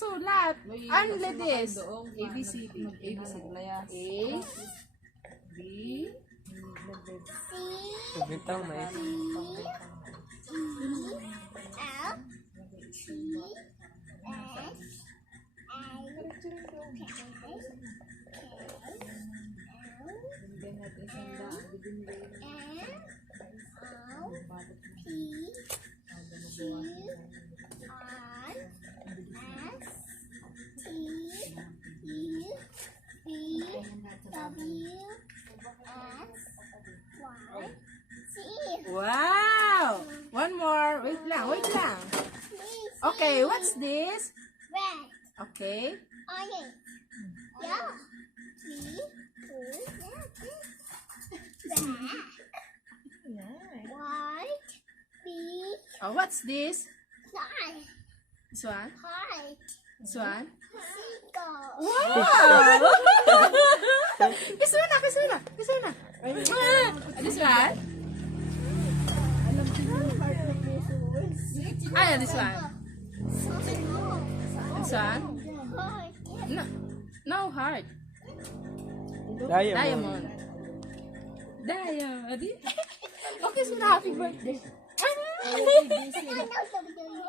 nakasulat. Only this. ABCD. ABCD. A, B, Bitaw na eh. Wow! One more. Wait lang, wait lang. Okay, what's this? Red. Okay. Orange. Yellow. Green. Red. White. Pink. Oh, what's this? Nine. This one? Heart. This one? Seagull. Wow! This one na, this one na, this one na. This one? Ah, this one. This one? Heart. No, no heart. Diamond. Diamond. Diamond. Okay, so happy birthday. I know something.